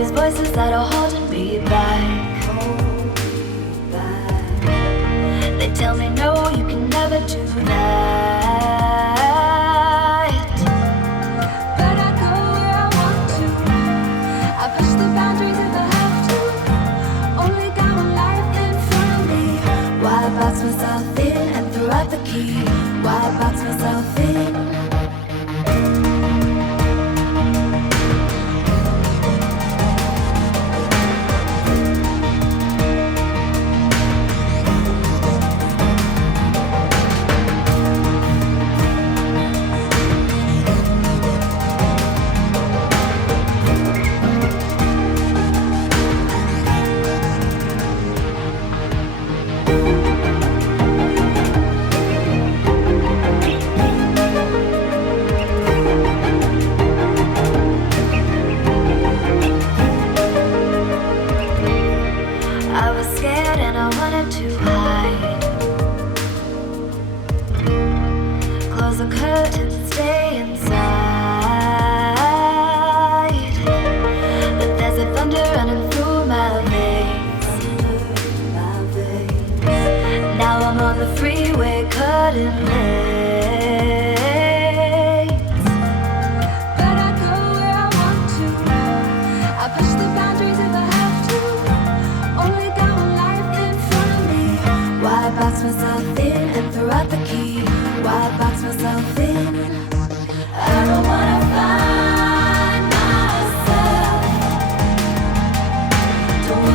these voices that are holding me back. They tell me no, you can never do that. But I go where I want to. I push the boundaries if I have to. Only got one life in front of me. Why box myself in and throw out the key? Why box myself in? I was scared and I wanted to hide. Close the curtains and stay inside. But there's a thunder running through my veins. Now I'm on the freeway cutting lanes. But I go where I want to. I push the boundaries if I have to. Only got one life in front of me. Why box myself in and throw out the key?